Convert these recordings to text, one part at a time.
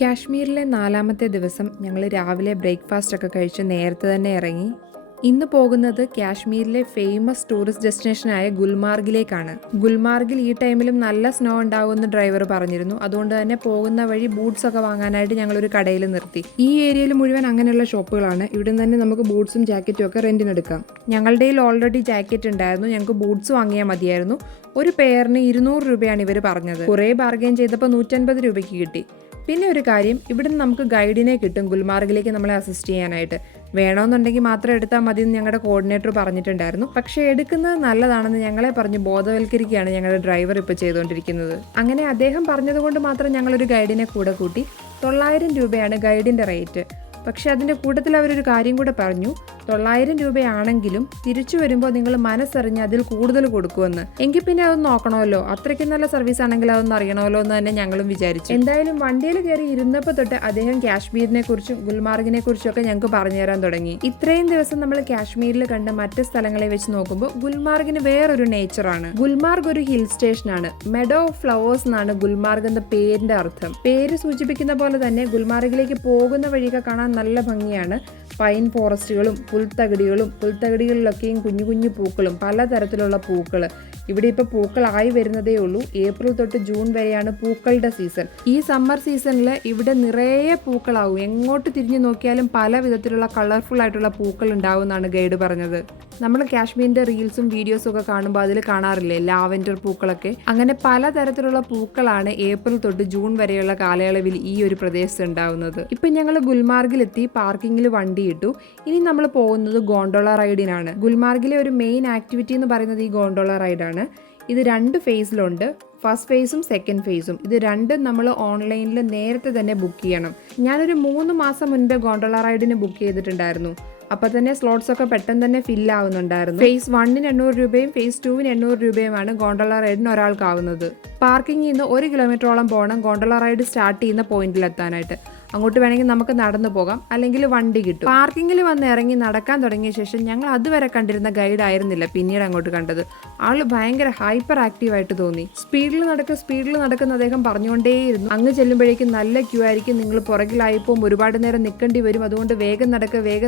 കാശ്മീരിലെ 4ാമത്തെ ദിവസം ഞങ്ങൾ രാവിലെ ബ്രേക്ക്ഫാസ്റ്റ് ഒക്കെ കഴിച്ച് നേരത്തെ തന്നെ ഇറങ്ങി. ഇന്ന് പോകുന്നത് കാശ്മീരിലെ ഫേമസ് ടൂറിസ്റ്റ് ഡെസ്റ്റിനേഷനായ ഗുൽമാർഗിലേക്കാണ്. ഗുൽമാർഗിൽ ഈ ടൈമിലും നല്ല സ്നോ ഉണ്ടാകുമെന്ന് ഡ്രൈവർ പറഞ്ഞിരുന്നു. അതുകൊണ്ട് തന്നെ പോകുന്ന വഴി ബൂട്ട്സ് ഒക്കെ വാങ്ങാനായിട്ട് ഞങ്ങളൊരു കടയിൽ നിർത്തി. ഈ ഏരിയയിൽ മുഴുവൻ അങ്ങനെയുള്ള ഷോപ്പുകളാണ്. ഇവിടെ തന്നെ നമുക്ക് ബൂട്ട്സും ജാക്കറ്റും ഒക്കെ റെന്റിനെടുക്കാം. ഞങ്ങളുടെ ഓൾറെഡി ജാക്കറ്റ് ഉണ്ടായിരുന്നു. ഞങ്ങൾക്ക് ബൂട്ട്സ് വാങ്ങിയാൽ മതിയായിരുന്നു. ഒരു പെയറിന് 200 രൂപയാണ് ഇവർ പറഞ്ഞത്. കുറേ ബാർഗെയിൻ ചെയ്തപ്പോൾ 150 രൂപയ്ക്ക് കിട്ടി. പിന്നെ ഒരു കാര്യം, ഇവിടെ നിന്ന് നമുക്ക് ഗൈഡിനെ കിട്ടും ഗുൽമാർഗിലേക്ക് നമ്മളെ അസിസ്റ്റ് ചെയ്യാനായിട്ട്. വേണമെന്നുണ്ടെങ്കിൽ മാത്രം എടുത്താൽ മതി എന്ന് ഞങ്ങളുടെ കോർഡിനേറ്റർ പറഞ്ഞിട്ടുണ്ടായിരുന്നു. പക്ഷേ എടുക്കുന്നത് നല്ലതാണെന്ന് ഞങ്ങളെ പറഞ്ഞ് ബോധവൽക്കരിക്കുകയാണ് ഞങ്ങളുടെ ഡ്രൈവർ ഇപ്പോൾ ചെയ്തുകൊണ്ടിരിക്കുന്നത്. അങ്ങനെ അദ്ദേഹം പറഞ്ഞതുകൊണ്ട് മാത്രം ഞങ്ങളൊരു ഗൈഡിനെ കൂടെ കൂട്ടി. 900 രൂപയാണ് ഗൈഡിൻ്റെ റേറ്റ്. പക്ഷേ അതിൻ്റെ കൂട്ടത്തിൽ അവരൊരു കാര്യം കൂടെ പറഞ്ഞു, 900 രൂപയാണെങ്കിലും തിരിച്ചു വരുമ്പോൾ നിങ്ങൾ മനസ്സറിഞ്ഞ് അതിൽ കൂടുതൽ കൊടുക്കുമെന്ന്. എങ്കിൽ പിന്നെ അതൊന്ന് നോക്കണമല്ലോ, അത്രയ്ക്കും നല്ല സർവീസ് ആണെങ്കിൽ അതൊന്ന് അറിയണമല്ലോ എന്ന് തന്നെ ഞങ്ങളും വിചാരിച്ചു. എന്തായാലും വണ്ടിയിൽ കയറി ഇരുന്നപ്പോൾ തൊട്ട് അദ്ദേഹം കാശ്മീരിനെ കുറിച്ചും ഗുൽമാർഗിനെ കുറിച്ചും ഒക്കെ ഞങ്ങൾക്ക് പറഞ്ഞു തരാൻ തുടങ്ങി. ഇത്രയും ദിവസം നമ്മൾ കാശ്മീരിൽ കണ്ട മറ്റ് സ്ഥലങ്ങളെ വെച്ച് നോക്കുമ്പോൾ ഗുൽമാർഗിന് വേറൊരു നേച്ചറാണ്. ഗുൽമാർഗ് ഒരു ഹിൽ സ്റ്റേഷനാണ്. മെഡോ ഓഫ് ഫ്ലവേഴ്സ് എന്നാണ് ഗുൽമാർഗ് എന്ന പേരിന്റെ അർത്ഥം. പേര് സൂചിപ്പിക്കുന്ന പോലെ തന്നെ ഗുൽമാർഗിലേക്ക് പോകുന്ന വഴിയൊക്കെ കാണാൻ നല്ല ഭംഗിയാണ്. പൈൻ ഫോറസ്റ്റുകളും പുൽത്തകിടികളിലൊക്കെയും കുഞ്ഞു കുഞ്ഞു പൂക്കളും പലതരത്തിലുള്ള പൂക്കൾ. ഇവിടെ ഇപ്പോൾ പൂക്കളായി വരുന്നതേ ഉള്ളൂ. ഏപ്രിൽ തൊട്ട് ജൂൺ വരെയാണ് പൂക്കളുടെ സീസൺ. ഈ സമ്മർ സീസണിൽ ഇവിടെ നിറയെ പൂക്കളാവും. എങ്ങോട്ട് തിരിഞ്ഞു നോക്കിയാലും പല വിധത്തിലുള്ള കളർഫുൾ ആയിട്ടുള്ള പൂക്കൾ ഉണ്ടാവും എന്നാണ് ഗൈഡ് പറഞ്ഞത്. നമ്മൾ കാശ്മീരിന്റെ റീൽസും വീഡിയോസും ഒക്കെ കാണുമ്പോൾ അതിൽ കാണാറില്ലേ ലാവൻഡർ പൂക്കളൊക്കെ. അങ്ങനെ പലതരത്തിലുള്ള പൂക്കളാണ് ഏപ്രിൽ തൊട്ട് ജൂൺ വരെയുള്ള കാലയളവിൽ ഈ ഒരു പ്രദേശത്ത് ഉണ്ടാവുന്നത്. ഇപ്പം ഞങ്ങൾ ഗുൽമാർഗിലെത്തി പാർക്കിങ്ങിൽ വണ്ടി ഇട്ടു. ഇനി നമ്മൾ പോകുന്നത് ഗോണ്ടോള റൈഡിനാണ്. ഗുൽമാർഗിലെ ഒരു മെയിൻ ആക്ടിവിറ്റി എന്ന് പറയുന്നത് ഈ ഗോണ്ടോള റൈഡാണ്. ഇത് 2 ഫേസിലുണ്ട്. ഫസ്റ്റ് ഫേസും സെക്കൻഡ് ഫേസും. ഇത് രണ്ടും നമ്മൾ ഓൺലൈനിൽ നേരത്തെ തന്നെ ബുക്ക് ചെയ്യണം. ഞാനൊരു 3 മാസം മുൻപേ ഗോണ്ടോള റൈഡിന് ബുക്ക് ചെയ്തിട്ടുണ്ടായിരുന്നു. അപ്പോൾ തന്നെ സ്ലോട്ട്സ് ഒക്കെ പെട്ടെന്ന് തന്നെ ഫില്ല് ആവുന്നുണ്ടായിരുന്നു. ഫേസ് 1-ന് 800 രൂപയും ഫേസ് 2-ന് 800 രൂപയുമാണ് ഗോണ്ടോള റൈഡിന് ഒരാൾക്കാവുന്നത്. പാർക്കിങ്ങിൽ നിന്ന് 1 കിലോമീറ്ററോളം പോകണം ഗോണ്ടോള റൈഡ് സ്റ്റാർട്ട് ചെയ്യുന്ന പോയിന്റിലെത്താനായിട്ട്. അങ്ങോട്ട് വേണമെങ്കിൽ നമുക്ക് നടന്നു പോകാം, അല്ലെങ്കിൽ വണ്ടി കിട്ടും. പാർക്കിങ്ങിൽ വന്ന് ഇറങ്ങി നടക്കാൻ തുടങ്ങിയ ശേഷം ഞങ്ങൾ അതുവരെ കണ്ടിരുന്ന ഗൈഡ് ആയിരുന്നില്ല പിന്നീട് അങ്ങോട്ട് കണ്ടത്. ആള് ഭയങ്കര ഹൈപ്പർ ആക്റ്റീവായിട്ട് തോന്നി. സ്പീഡിൽ നടക്കുന്ന അദ്ദേഹം പറഞ്ഞുകൊണ്ടേയിരുന്നു. അങ്ങ് ചെല്ലുമ്പോഴേക്കും നല്ല ക്യൂ ആയിരിക്കും, നിങ്ങൾ പുറകിലായപ്പോൾ ഒരുപാട് നേരം നിൽക്കേണ്ടി വരും, അതുകൊണ്ട് വേഗം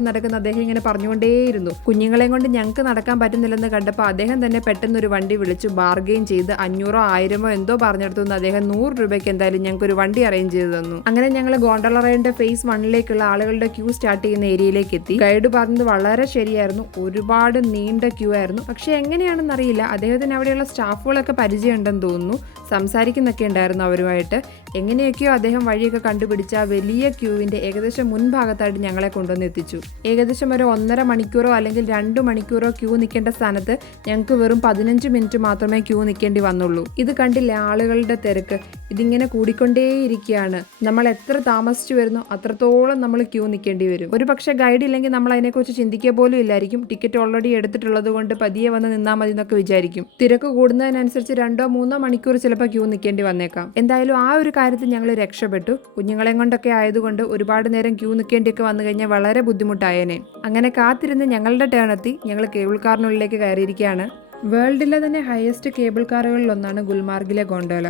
നടക്കുന്ന അദ്ദേഹം ഇങ്ങനെ പറഞ്ഞുകൊണ്ടേയിരുന്നു. കുഞ്ഞുങ്ങളെയും കൊണ്ട് ഞങ്ങൾക്ക് നടക്കാൻ പറ്റുന്നില്ലെന്ന് കണ്ടപ്പോൾ അദ്ദേഹം തന്നെ പെട്ടെന്നൊരു വണ്ടി വിളിച്ചു ബാർഗെയിൻ ചെയ്ത് 500-ഓ 1000-ഓ എന്തോ പറഞ്ഞെടുത്തു. അദ്ദേഹം 100 രൂപയ്ക്ക് എന്തായാലും ഞങ്ങൾക്ക് ഒരു വണ്ടി അറേഞ്ച് ചെയ്ത് തന്നു. അങ്ങനെ ഞങ്ങൾ ഗോണ്ടോള റൈഡിന്റെ ഫേസ് 1-ലേക്കുള്ള ആളുകളുടെ ക്യൂ സ്റ്റാർട്ട് ചെയ്യുന്ന ഏരിയയിലേക്ക് എത്തി. ഗൈഡ് പറഞ്ഞത് വളരെ ശരിയായിരുന്നു. ഒരുപാട് നീണ്ട ക്യൂ ആയിരുന്നു. പക്ഷെ എങ്ങനെയാണെന്ന് അറിയില്ല, അദ്ദേഹത്തിന് അവിടെയുള്ള സ്റ്റാഫുകളൊക്കെ പരിചയമുണ്ടെന്ന് തോന്നുന്നു. സംസാരിക്കുന്നൊക്കെ ഉണ്ടായിരുന്നു അവരുമായിട്ട്. എങ്ങനെയൊക്കെയോ അദ്ദേഹം വഴിയൊക്കെ കണ്ടുപിടിച്ച ആ വലിയ ക്യൂവിന്റെ ഏകദേശം മുൻഭാഗത്തായിട്ട് ഞങ്ങളെ കൊണ്ടുവന്ന് എത്തിച്ചു. ഏകദേശം ഒരു 1.5 മണിക്കൂറോ അല്ലെങ്കിൽ 2 മണിക്കൂറോ ക്യൂ നിൽക്കേണ്ട സ്ഥാനത്ത് ഞങ്ങൾക്ക് വെറും 15 മിനിറ്റ് മാത്രമേ ക്യൂ നിൽക്കേണ്ടി വന്നുള്ളൂ. ഇത് കണ്ടില്ല ആളുകളുടെ തിരക്ക്. ഇതിങ്ങനെ കൂടിക്കൊണ്ടേയിരിക്കുകയാണ്. നമ്മൾ എത്ര താമസിച്ചു വരുന്നോ അത്രത്തോളം നമ്മൾ ക്യൂ നിൽക്കേണ്ടി വരും. ഒരു പക്ഷേ ഗൈഡ് ഇല്ലെങ്കിൽ നമ്മൾ അതിനെക്കുറിച്ച് ചിന്തിക്കുക പോലും ഇല്ലായിരിക്കും. ടിക്കറ്റ് ഓൾറെഡി എടുത്തിട്ടുള്ളത് കൊണ്ട് പതിയെ വന്ന് നിന്നാൽ മതി എന്നൊക്കെ വിചാരിക്കും. തിരക്ക് കൂടുന്നതിനനുസരിച്ച് 2-3 മണിക്കൂർ ചിലപ്പോൾ ക്യൂ നിൽക്കേണ്ടി വന്നേക്കാം. എന്തായാലും ആ ഒരു കാര്യത്തിൽ ഞങ്ങൾ രക്ഷപ്പെട്ടു. കുഞ്ഞുങ്ങളെ കൊണ്ടൊക്കെ ആയതുകൊണ്ട് ഒരുപാട് നേരം ക്യൂ നിൽക്കേണ്ടിയൊക്കെ വന്നു കഴിഞ്ഞാൽ വളരെ ബുദ്ധിമുട്ടായേനെ. അങ്ങനെ കാത്തിരുന്ന് ഞങ്ങളുടെ ടേൺ എത്തി. ഞങ്ങൾ കേബിൾ കാറിനുള്ളിലേക്ക് കയറിയിരിക്കുകയാണ്. വേൾഡിലെ തന്നെ ഹയസ്റ്റ് കേബിൾ കാറുകളിൽ ഒന്നാണ് ഗുൽമാർഗിലെ ഗോണ്ടോല.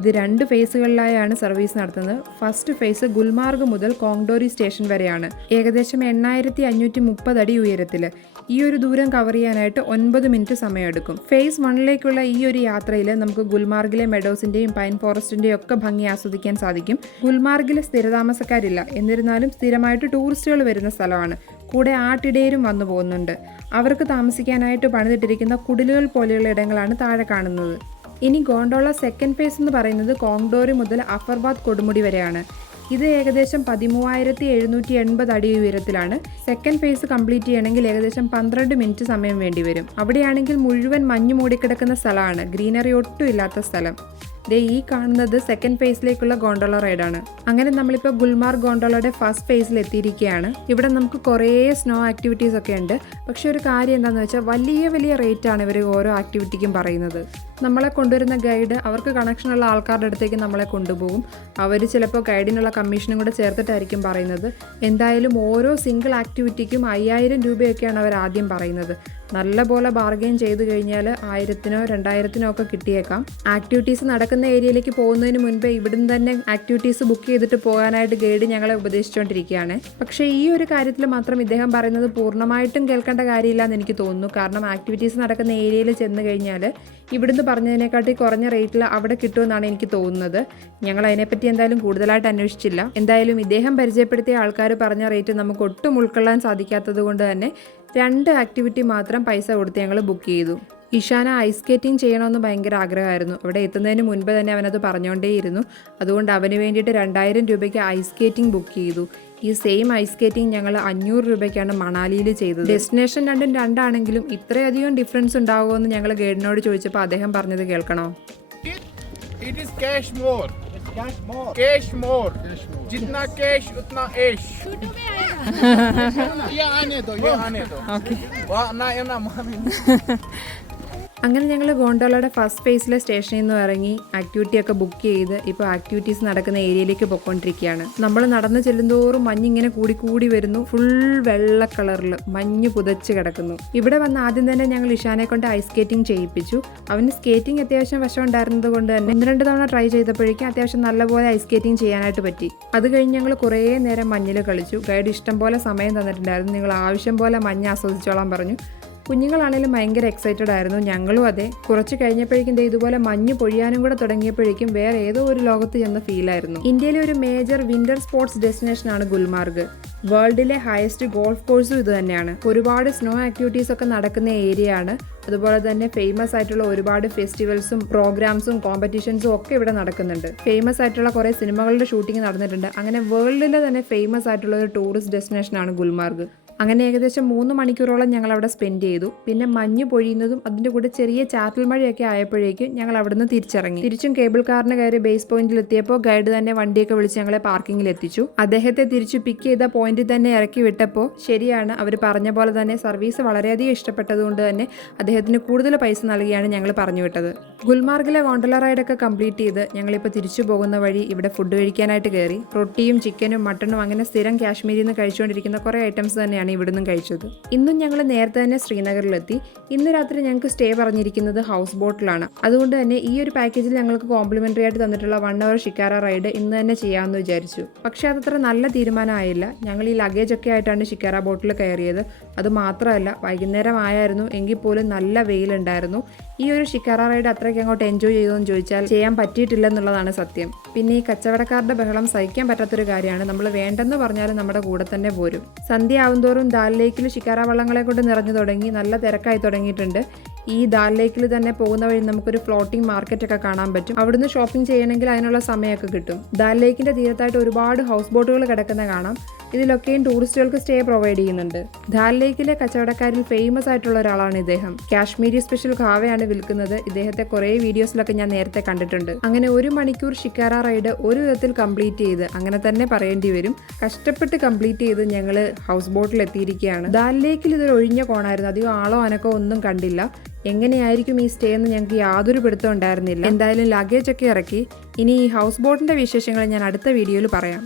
ഇത് 2 ഫേസുകളിലായാണ് സർവീസ് നടത്തുന്നത്. ഫസ്റ്റ് ഫേസ് ഗുൽമാർഗ് മുതൽ കോങ്ഡോറി സ്റ്റേഷൻ വരെയാണ്. ഏകദേശം 8530 അടി ഉയരത്തിൽ. ഈ ഒരു ദൂരം കവർ ചെയ്യാനായിട്ട് 9 മിനിറ്റ് സമയമെടുക്കും. ഫേസ് 1-ലേക്കുള്ള ഈ ഒരു യാത്രയിൽ നമുക്ക് ഗുൽമാർഗിലെ മെഡോസിന്റെയും പൈൻ ഫോറസ്റ്റിന്റെയും ഒക്കെ ഭംഗി ആസ്വദിക്കാൻ സാധിക്കും. ഗുൽമാർഗിൽ സ്ഥിരതാമസക്കാരില്ല, എന്നിരുന്നാലും സ്ഥിരമായിട്ട് ടൂറിസ്റ്റുകൾ വരുന്ന സ്ഥലമാണ്. കൂടെ ആട്ടിടയരും വന്നു പോകുന്നുണ്ട്. അവർക്ക് താമസിക്കാനായിട്ട് പണിതിട്ടിരിക്കുന്ന കുടിലുകൾ പോലെയുള്ള ഇടങ്ങളാണ് താഴെ കാണുന്നത്. ഇനി ഗോണ്ടോള സെക്കൻഡ് ഫേസ് എന്ന് പറയുന്നത് കോങ്ഡോറി മുതൽ അഫർബാദ് കൊടുമുടി വരെയാണ്. ഇത് ഏകദേശം 13,780 അടി ഉയരത്തിലാണ്. സെക്കൻഡ് ഫേസ് കംപ്ലീറ്റ് ചെയ്യണമെങ്കിൽ ഏകദേശം 12 മിനിറ്റ് സമയം വേണ്ടി വരും. അവിടെയാണെങ്കിൽ മുഴുവൻ മഞ്ഞ് മൂടിക്കിടക്കുന്ന സ്ഥലമാണ്, ഗ്രീനറി ഒട്ടും ഇല്ലാത്ത സ്ഥലം. ഈ കാണുന്നത് സെക്കൻഡ് ഫേസിലേക്കുള്ള ഗോണ്ടോള റൈഡാണ്. അങ്ങനെ നമ്മളിപ്പോൾ ഗുൽമാർഗ് ഗോണ്ടോളയുടെ ഫസ്റ്റ് ഫേസിൽ എത്തിയിരിക്കുകയാണ്. ഇവിടെ നമുക്ക് കുറേ സ്നോ ആക്ടിവിറ്റീസ് ഒക്കെ ഉണ്ട്. പക്ഷെ ഒരു കാര്യം എന്താണെന്ന് വെച്ചാൽ വലിയ റേറ്റാണ് ഇവർ ഓരോ ആക്ടിവിറ്റിക്കും പറയുന്നത്. നമ്മളെ കൊണ്ടുവരുന്ന ഗൈഡ് അവർക്ക് കണക്ഷനുള്ള ആൾക്കാരുടെ അടുത്തേക്ക് നമ്മളെ കൊണ്ടുപോകും. അവർ ചിലപ്പോൾ ഗൈഡിനുള്ള കമ്മീഷനും കൂടെ ചേർത്തിട്ടായിരിക്കും പറയുന്നത്. എന്തായാലും ഓരോ സിംഗിൾ ആക്ടിവിറ്റിക്കും 5000 രൂപയൊക്കെയാണ് അവർ ആദ്യം പറയുന്നത്. നല്ലപോലെ ബാർഗെയിൻ ചെയ്ത് കഴിഞ്ഞാൽ 1000-നോ 2000-നോ ഒക്കെ കിട്ടിയേക്കാം. ആക്ടിവിറ്റീസ് നടക്കുന്ന ഏരിയയിലേക്ക് പോകുന്നതിന് മുൻപേ ഇവിടുന്ന് തന്നെ ആക്ടിവിറ്റീസ് ബുക്ക് ചെയ്തിട്ട് പോകാനായിട്ട് ഗൈഡ് ഞങ്ങളെ ഉപദേശിച്ചുകൊണ്ടിരിക്കുകയാണ്. പക്ഷേ ഈ ഒരു കാര്യത്തിൽ മാത്രം ഇദ്ദേഹം പറയുന്നത് പൂർണ്ണമായിട്ടും കേൾക്കേണ്ട കാര്യമില്ല എന്ന് എനിക്ക് തോന്നുന്നു. കാരണം ആക്ടിവിറ്റീസ് നടക്കുന്ന ഏരിയയിൽ ചെന്ന് കഴിഞ്ഞാൽ ഇവിടുന്ന് പറഞ്ഞതിനെക്കാട്ടി കുറഞ്ഞ റേറ്റിൽ അവിടെ കിട്ടുമെന്നാണ് എനിക്ക് തോന്നുന്നത്. ഞങ്ങൾ അതിനെപ്പറ്റി എന്തായാലും കൂടുതലായിട്ട് അന്വേഷിച്ചില്ല. എന്തായാലും ഇദ്ദേഹം പരിചയപ്പെടുത്തിയ ആൾക്കാർ പറഞ്ഞ റേറ്റ് നമുക്ക് ഒട്ടും ഉൾക്കൊള്ളാൻ സാധിക്കാത്തത് കൊണ്ട് തന്നെ 2 ആക്ടിവിറ്റി മാത്രം പൈസ കൊടുത്ത് ഞങ്ങൾ ബുക്ക് ചെയ്തു. ഇഷാന ഐസ് സ്കേറ്റിംഗ് ചെയ്യണമെന്ന് ഭയങ്കര ആഗ്രഹമായിരുന്നു. അവിടെ എത്തുന്നതിന് മുൻപ് തന്നെ അവനത് പറഞ്ഞുകൊണ്ടേയിരുന്നു. അതുകൊണ്ട് അവന് വേണ്ടിയിട്ട് 2000 രൂപയ്ക്ക് ഐസ് സ്കേറ്റിംഗ് ബുക്ക് ചെയ്തു. ഈ സെയിം ഐസ് സ്കേറ്റിംഗ് ഞങ്ങൾ 500 രൂപയ്ക്കാണ് മണാലിയിൽ ചെയ്തത്. ഡെസ്റ്റിനേഷൻ രണ്ടും രണ്ടാണെങ്കിലും ഇത്രയധികം ഡിഫറൻസ് ഉണ്ടാവുമെന്ന് ഞങ്ങൾ ഗൈഡിനോട് ചോദിച്ചപ്പോൾ അദ്ദേഹം പറഞ്ഞത് കേൾക്കണോ? It is cash more. Cash more. जितना cash उतना ऐश. ये आने दो. Okay. वाह ना मामी. അങ്ങനെ ഞങ്ങൾ ഗോണ്ടോളയുടെ ഫസ്റ്റ് ഫേസിലെ സ്റ്റേഷനിൽ നിന്ന് ഇറങ്ങി ആക്ടിവിറ്റിയൊക്കെ ബുക്ക് ചെയ്ത് ഇപ്പോൾ ആക്ടിവിറ്റീസ് നടക്കുന്ന ഏരിയയിലേക്ക് പോയിക്കൊണ്ടിരിക്കുകയാണ്. നമ്മൾ നടന്ന് ചെല്ലുന്തോറും മഞ്ഞിങ്ങനെ കൂടി വരുന്നു. ഫുൾ വെള്ള കളറിൽ മഞ്ഞ് പുതച്ച് കിടക്കുന്നു. ഇവിടെ വന്ന് ആദ്യം തന്നെ ഞങ്ങൾ ഇഷാനെ കൊണ്ട് ഐസ് സ്കേറ്റിംഗ് ചെയ്യിപ്പിച്ചു. അവന് സ്കേറ്റിംഗ് അത്യാവശ്യം വശം ഉണ്ടായിരുന്നത് കൊണ്ട് തന്നെ 1-2 തവണ ട്രൈ ചെയ്തപ്പോഴേക്കും അത്യാവശ്യം നല്ലപോലെ ഐസ് സ്കേറ്റിംഗ് ചെയ്യാനായിട്ട് പറ്റി. അത് കഴിഞ്ഞ് ഞങ്ങൾ കുറേ നേരം മഞ്ഞിൽ കളിച്ചു. ഗൈഡ് ഇഷ്ടം പോലെ സമയം തന്നിട്ടുണ്ടായിരുന്നു. നിങ്ങൾ ആവശ്യം പോലെ മഞ്ഞ് ആസ്വദിച്ചോളാൻ പറഞ്ഞു. കുഞ്ഞുങ്ങളാണെങ്കിലും ഭയങ്കര എക്സൈറ്റഡ് ആയിരുന്നു. ഞങ്ങളും അതെ. കുറച്ച് കഴിഞ്ഞപ്പോഴേക്കും ഇതുപോലെ മഞ്ഞ് പൊഴിയാനും കൂടെ തുടങ്ങിയപ്പോഴേക്കും വേറെ ഏതോ ഒരു ലോകത്ത് ചെന്ന ഫീലായിരുന്നു. ഇന്ത്യയിലെ ഒരു മേജർ വിന്റർ സ്പോർട്സ് ഡെസ്റ്റിനേഷനാണ് ഗുൽമാർഗ്. വേൾഡിലെ ഹയസ്റ്റ് ഗോൾഫ് കോഴ്സും ഇത് തന്നെയാണ്. ഒരുപാട് സ്നോ ആക്ടിവിറ്റീസ് ഒക്കെ നടക്കുന്ന ഏരിയ ആണ്. അതുപോലെ തന്നെ ഫേമസ് ആയിട്ടുള്ള ഒരുപാട് ഫെസ്റ്റിവൽസും പ്രോഗ്രാംസും കോമ്പറ്റീഷൻസും ഒക്കെ ഇവിടെ നടക്കുന്നുണ്ട്. ഫേമസ് ആയിട്ടുള്ള കുറേ സിനിമകളുടെ ഷൂട്ടിംഗ് നടന്നിട്ടുണ്ട്. അങ്ങനെ വേൾഡിലെ തന്നെ ഫേമസ് ആയിട്ടുള്ള ഒരു ടൂറിസ്റ്റ് ഡെസ്റ്റിനേഷനാണ് ഗുൽമാർഗ്. അങ്ങനെ ഏകദേശം 3 മണിക്കൂറോളം ഞങ്ങൾ അവിടെ സ്പെൻഡ് ചെയ്തു. പിന്നെ മഞ്ഞ് പൊഴിയുന്നതും അതിൻ്റെ കൂടെ ചെറിയ ചാറ്റൽ മഴയൊക്കെ ആയപ്പോഴേക്കും ഞങ്ങൾ അവിടെ നിന്ന് തിരിച്ചിറങ്ങി. തിരിച്ചും കേബിൾ കാറിന് കയറി ബേസ് പോയിന്റിൽ എത്തിയപ്പോൾ ഗൈഡ് തന്നെ വണ്ടിയൊക്കെ വിളിച്ച് ഞങ്ങളെ പാർക്കിങ്ങിൽ എത്തിച്ചു. അദ്ദേഹത്തെ തിരിച്ചു പിക്ക് ചെയ്ത പോയിന്റിൽ തന്നെ ഇറക്കി വിട്ടപ്പോൾ ശരിയാണ്, അവർ പറഞ്ഞ പോലെ തന്നെ സർവീസ് വളരെയധികം ഇഷ്ടപ്പെട്ടതുകൊണ്ട് തന്നെ അദ്ദേഹത്തിന് കൂടുതൽ പൈസ നൽകിയാണ് ഞങ്ങൾ പറഞ്ഞു വിട്ടത്. ഗുൽമാർഗിലെ ഗോണ്ടോല റൈഡൊക്കെ കംപ്ലീറ്റ് ചെയ്ത് ഞങ്ങളിപ്പോൾ തിരിച്ചു പോകുന്ന വഴി ഇവിടെ ഫുഡ് കഴിക്കാനായിട്ട് കയറി. റൊട്ടിയും ചിക്കനും മട്ടണും അങ്ങനെ സ്ഥിരം കാശ്മീരിൽ നിന്ന് കഴിച്ചുകൊണ്ടിരിക്കുന്ന കുറേ ഐറ്റംസ് തന്നെയാണ് ഇവിടുന്ന് കഴിച്ചത്. ഇന്നും ഞങ്ങൾ നേരത്തെ തന്നെ ശ്രീനഗറിലെത്തി. ഇന്ന് രാത്രി ഞങ്ങൾക്ക് സ്റ്റേ പറഞ്ഞിരിക്കുന്നത് ഹൗസ് ബോട്ടിലാണ്. അതുകൊണ്ട് തന്നെ ഈ ഒരു പാക്കേജിൽ ഞങ്ങൾക്ക് കോംപ്ലിമെന്ററി ആയിട്ട് തന്നിട്ടുള്ള 1 hour ഷിക്കാര റൈഡ് ഇന്ന് തന്നെ ചെയ്യാമെന്ന് വിചാരിച്ചു. പക്ഷേ അതത്ര നല്ല തീരുമാനമായില്ല. ഞങ്ങൾ ഈ ലഗേജ് ഒക്കെ ആയിട്ടാണ് ഷിക്കാര ബോട്ടിൽ കയറിയത്. അത് മാത്രമല്ല വൈകുന്നേരം ആയായിരുന്നു, എങ്കിൽ പോലും നല്ല വെയിലുണ്ടായിരുന്നു. ഈ ഒരു ഷിക്കാര റൈഡ് അത്രയ്ക്ക് അങ്ങോട്ട് എൻജോയ് ചെയ്തോന്ന് ചോദിച്ചാൽ ചെയ്യാൻ പറ്റിയിട്ടില്ല എന്നുള്ളതാണ് സത്യം. പിന്നെ ഈ കച്ചവടക്കാരുടെ ബഹളം സഹിക്കാൻ പറ്റാത്തൊരു കാര്യമാണ്. നമ്മൾ വേണ്ടെന്ന് പറഞ്ഞാലും നമ്മുടെ കൂടെ തന്നെ പോരും. സന്ധ്യ ആവുന്തോറും ദാൽ ലേക്കിൽ ഷിക്കാര വള്ളങ്ങളെ കൊണ്ട് നിറഞ്ഞു തുടങ്ങി. നല്ല തിരക്കായി തുടങ്ങിയിട്ടുണ്ട്. ഈ ദാൽ ലേക്കിൽ തന്നെ പോകുന്ന വഴി നമുക്കൊരു ഫ്ലോട്ടിംഗ് മാർക്കറ്റ് ഒക്കെ കാണാൻ പറ്റും. അവിടുന്ന് ഷോപ്പിംഗ് ചെയ്യണമെങ്കിൽ അതിനുള്ള സമയമൊക്കെ കിട്ടും. ദാൽ ലേക്കിന്റെ തീരത്തായിട്ട് ഒരുപാട് ഹൗസ് ബോട്ടുകൾ കിടക്കുന്ന കാണാം. ഇതിലൊക്കെയും ടൂറിസ്റ്റുകൾക്ക് സ്റ്റേ പ്രൊവൈഡ് ചെയ്യുന്നുണ്ട്. ദാൽ ലേക്കിലെ കച്ചവടക്കാരിൽ ഫേമസ് ആയിട്ടുള്ള ഒരാളാണ് ഇദ്ദേഹം. കാശ്മീരി സ്പെഷ്യൽ ഖാവയാണ് വിൽക്കുന്നത്. ഇദ്ദേഹത്തെ കുറേ വീഡിയോസിലൊക്കെ ഞാൻ നേരത്തെ കണ്ടിട്ടുണ്ട്. അങ്ങനെ 1 മണിക്കൂർ ഷിക്കാര റൈഡ് ഒരു വിധത്തിൽ കംപ്ലീറ്റ് ചെയ്ത്, അങ്ങനെ തന്നെ പറയേണ്ടി വരും, കഷ്ടപ്പെട്ട് കംപ്ലീറ്റ് ചെയ്ത് ഞങ്ങൾ ഹൗസ് ബോട്ടിൽ എത്തിയിരിക്കുകയാണ്. ദാൽ ലേക്കിൽ ഇതൊരു ഒഴിഞ്ഞ കോണായിരുന്നു. അധികം ആളോ അനക്കോ ഒന്നും കണ്ടില്ല. എങ്ങനെയായിരിക്കും ഈ സ്റ്റേ എന്ന് ഞങ്ങൾക്ക് യാതൊരു പിടുത്തം ഉണ്ടായിരുന്നില്ല. എന്തായാലും ലഗേജ് ഒക്കെ ഇറക്കി. ഇനി ഈ ഹൗസ് ബോട്ടിന്റെ വിശേഷങ്ങൾ ഞാൻ അടുത്ത വീഡിയോയിൽ പറയാം.